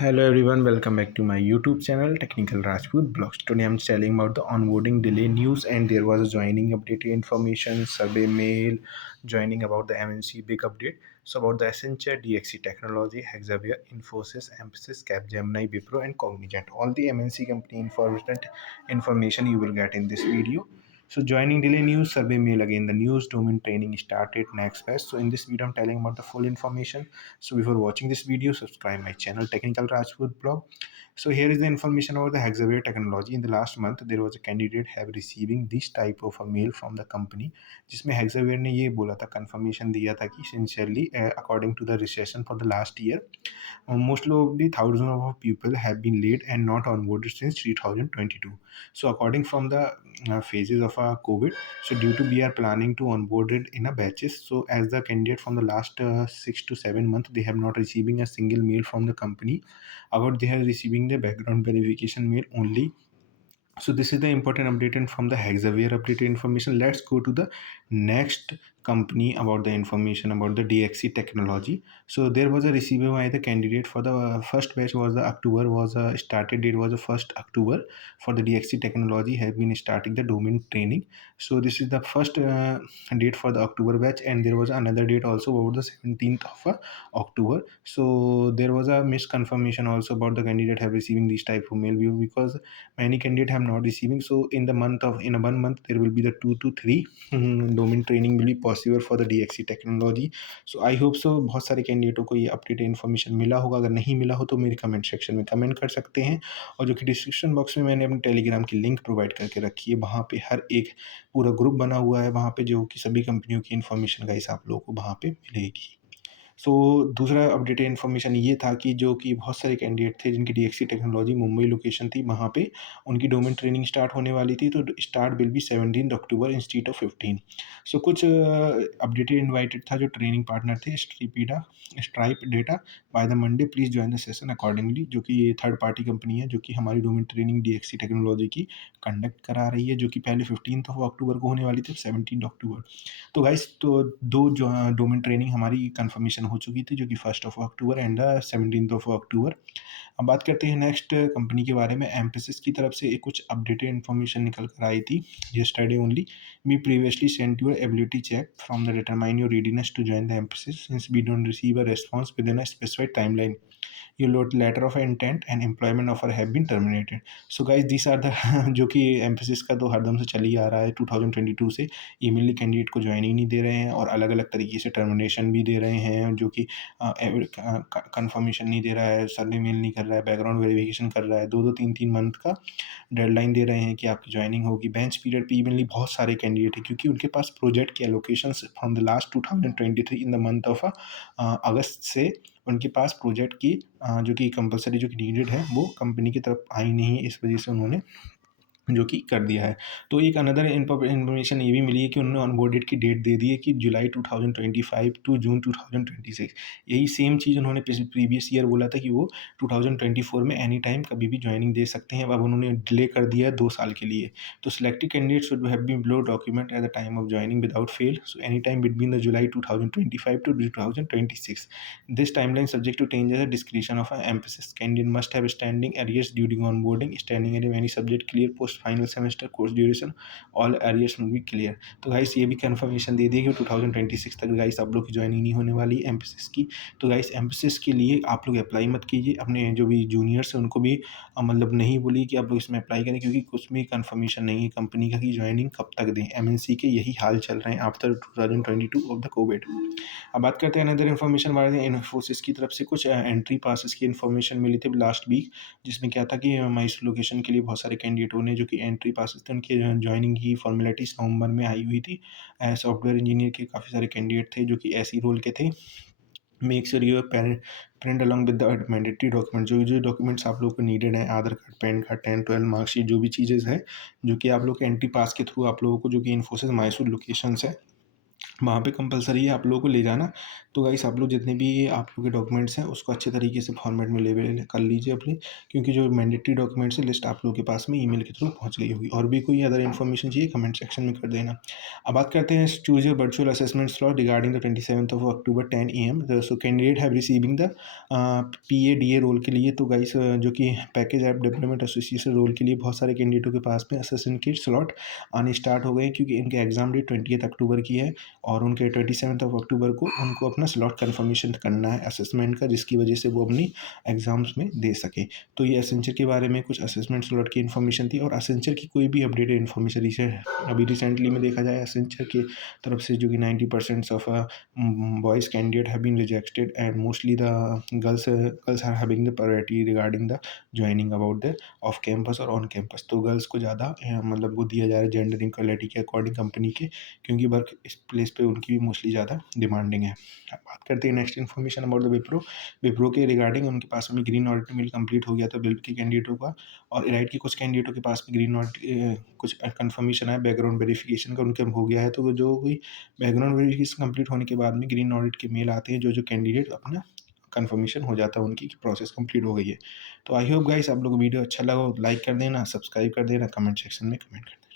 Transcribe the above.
Hello everyone, welcome back to my YouTube channel Technical Rajput Blogs. Today I'm telling about the onboarding delay news, and there was a joining update information, survey mail, joining about the MNC big update. So about the Accenture, DXC Technology, Hexavia, Infosys, Mphasis, Capgemini, Wipro and Cognizant. All the MNC company information you will get in this video. So joining delay news, survey mail, again the news, domain training started, next best. So in this video I'm telling about the full information. So before watching this video, subscribe my channel Technical Rajput blog. So here is the information about the Hexaware technology. In the last month there was a candidate have receiving this type of a mail from the company, जिसमें Hexaware ने ये बोला था, confirmation दिया था कि sincerely according to the recession for the last year, most of the thousands of people have been late and not onboarded since 2022. So according from the phases of COVID, so due to we are planning to onboard it in a batches. So as the candidate from the last 6 to 7 months, they have not receiving a single mail from the company about they are receiving the background verification mail only. So this is the important update, and from the Hexaware updated information, let's go to the next company about the information about the DXC technology. So there was a receiver by the candidate for the first batch was the October was a started date was the 1st October for the DXC technology has been starting the domain training. So this is the first date for the October batch, and there was another date also about the 17th of October. So there was a misconfirmation also about the candidate have receiving this type of mail view, because many candidate have not receiving. So in the month of in a 1 month there will be the 2 to 3 domain training will be possible for the DXC technology. So I hope so बहुत सारे कैंडिडेटों को ये update information मिला होगा. अगर नहीं मिला हो तो मेरे कमेंट सेक्शन में कमेंट कर सकते हैं, और जो कि डिस्क्रिप्शन बॉक्स में मैंने अपने टेलीग्राम की लिंक प्रोवाइड करके रखी है. वहाँ पे हर एक पूरा ग्रुप बना हुआ है, वहाँ पे जो कि सभी कंपनियों की इन्फॉर्मेशन गाइस आप लोगों को वहाँ पे मिलेगी. सो दूसरा अपडेटेड इन्फॉर्मेशन ये था कि जो कि बहुत सारे कैंडिडेट थे जिनकी DXC टेक्नोलॉजी मुंबई लोकेशन थी, वहाँ पे उनकी डोमेन ट्रेनिंग स्टार्ट होने वाली थी. तो start will be 17 October instead of 15. सो कुछ अपडेटेड इन्वाइटेड था जो ट्रेनिंग पार्टनर थे, stripe data by the Monday please join the session accordingly, जो कि ये थर्ड पार्टी कंपनी है जो कि हमारी डोमेन ट्रेनिंग DXC टेक्नोलॉजी की कंडक्ट करा रही है, जो कि पहले 15 अक्टूबर को होने वाली थी, 17 अक्टूबर. तो गाइस तो दो जो डोमेन ट्रेनिंग हमारी कंफर्मेशन हो चुकी थी, जो कि 1 अक्टूबर एंड 17 अक्टूबर. अब बात करते हैं नेक्स्ट कंपनी के बारे में. एम्फेसिस की तरफ से एक कुछ अपडेटेड इन्फॉर्मेशन निकल कर आई थी yesterday only. We previously sent your ability check from the determine your readiness to join the Emphasis. Since we don't receive a response within a specified timeline, your letter of intent and employment offer have been terminated. So guys, these are the जो कि emphasis का तो हरदम से चल ही आ रहा है 2022 से, ईमेल कैंडिडेट को ज्वाइनिंग नहीं दे रहे हैं और अलग अलग तरीके से टर्मिनेशन भी दे रहे हैं, जो कि कंफर्मेशन नहीं दे रहा है, सर्वे मेल नहीं कर रहा है, बैकग्राउंड वेरिफिकेशन कर रहा है, 2-2 3-3 मंथ का डेडलाइन दे रहे हैं कि आपकी ज्वाइनिंग होगी. बेंच पीरियड पे इवनली बहुत सारे कैंडिडेट हैं, क्योंकि उनके पास प्रोजेक्ट के allocation from the last 2023 in the month of अगस्त से उनके पास प्रोजेक्ट की जो कि कंपलसरी जो कि नीडेड है वो कंपनी की तरफ आई नहीं है, इस वजह से उन्होंने जो कि कर दिया है. तो एक अनदर इन्फॉर्मेशन ये भी मिली है कि उन्होंने ऑनबोर्डेड की डेट दे दी है कि जुलाई 2025 टू जून 2026. यही सेम चीज़ उन्होंने प्रीवियस ईयर बोला था कि वो 2024 में एनी टाइम कभी भी ज्वाइनिंग दे सकते हैं. अब उन्होंने डिले कर दिया है 2 साल के लिए. तो selected candidate should have been below document at the time of joining without fail. So any time between the July 2025 to 2026. This timeline subject to change as a discretion of an emphasis. Candidate must have standing arrears during onboarding. Standing arrear any subject clear post final semester course duration all arrears will be clear. तो guys ये भी confirmation दे दी कि 2026 तक guys आप लोग की joining नहीं होने वाली एम्फेसिस की. तो गाइस एम्फेसिस के लिए आप लोग अप्लाई मत कीजिए. अपने जो भी जूनियर्स हैं उनको भी मतलब नहीं बोलिए कि आप लोग इसमें अप्लाई करें, क्योंकि कुछ भी कंफर्मेशन नहीं है कंपनी का कि ज्वाइनिंग कब तक दें. MNC के यही हाल चल रहे हैं आफ्टर 2022 ऑफ द कोविड. अब बात करते हैं अनदर इन्फॉर्मेशन बारे में. इन्फोसिस की तरफ से कुछ एंट्री पासिस की इन्फॉर्मेशन मिली थी लास्ट वीक, जिसमें क्या था कि माइस लोकेशन के लिए बहुत सारे कैंडिडेटों ने जो कि एंट्री पासिस थे उनकी ज्वाइनिंग की फॉर्मेलिटीज नवंबर में आई हुई थी. सॉफ्टवेयर इंजीनियर के काफ़ी सारे कैंडिडेट थे जो कि ऐसी रोल के थे. Make sure your print along with the mandatory document. जो डॉक्यूमेंट्स आप लोग को नीडेड है, आधार कार्ड, पैन कार्ड, 10-12 मार्कशीट, जो भी चीज़ें हैं जो कि आप लोग के एंट्री पास के थ्रू आप लोगों को जो कि इन्फोसिस मैसूर लोकेशन है वहाँ पे कंपल्सरी है आप लोगों को ले जाना। तो गाइस आप लोग जितने भी आप लोग के डॉक्यूमेंट्स हैं उसको अच्छे तरीके से फॉर्मेट में लेवल कर लीजिए अपनी, क्योंकि जो मैंडेटरी डॉक्यूमेंट्स है लिस्ट आप लोगों के पास में ईमेल के थ्रू पहुँच गई होगी। और भी कोई अदर इन्फॉर्मेशन चाहिए कमेंट सेक्शन में कर देना। अब बात करते हैं choose your virtual assessment slot regarding the 27th of October 10 AM। So candidate have receiving the PADA role के लिए। तो गाइस जो कि package app development association role के लिए बहुत सारे कैंडिडेटों के पास में असेसमेंट के स्लॉट आने स्टार्ट हो गए हैं, क्योंकि इनके एग्जाम डेट 20 अक्टूबर की है और उनके 27 ऑफ अक्टूबर को उनको अपना स्लॉट कन्फर्मेशन करना है असेसमेंट का, जिसकी वजह से वो अपनी एग्ज़ाम्स में दे सकें। तो ये एसेंचर के बारे में कुछ असेसमेंट स्लॉट की इन्फॉर्मेशन थी। और असेंचर की कोई भी अपडेटेड इन्फॉर्मेशन अभी रिसेंटली में देखा जाए असेंचर की तरफ से जो कि 90% of boys candidate have been rejected and mostly the girls are having the priority regarding the joining about the off campus और ऑन कैंपस। तो गर्ल्स को ज़्यादा मतलब वो दिया जा रहा है जेंडर इक्वलिटी के अकॉर्डिंग कंपनी के, क्योंकि वर्क इस प्लेस पे उनकी भी मोस्टली ज़्यादा डिमांडिंग है। अब बात करते हैं next information about the Wipro के रिगार्डिंग उनके पास में ग्रीन ऑडिट मेल कंप्लीट हो गया था बिल्ड के कैंडिडेटों का। और एलाइट के कुछ कैंडिडेटों के पास में ग्रीन ऑडिट कुछ कंफर्मेशन है बैकग्राउंड वेरिफिकेशन का उनके हो गया है। तो जो कोई बैकग्राउंड वेरिफिकेशन कंप्लीट होने के बाद में ग्रीन ऑडिट के मेल आते हैं, जो कैंडिडेट अपना कंफर्मेशन हो जाता है उनकी प्रोसेस कंप्लीट हो गई है। तो आई होप गाइस आप लोग को वीडियो अच्छा लगा हो, लाइक कर देना, सब्सक्राइब कर देना, कमेंट सेक्शन में कमेंट कर देना।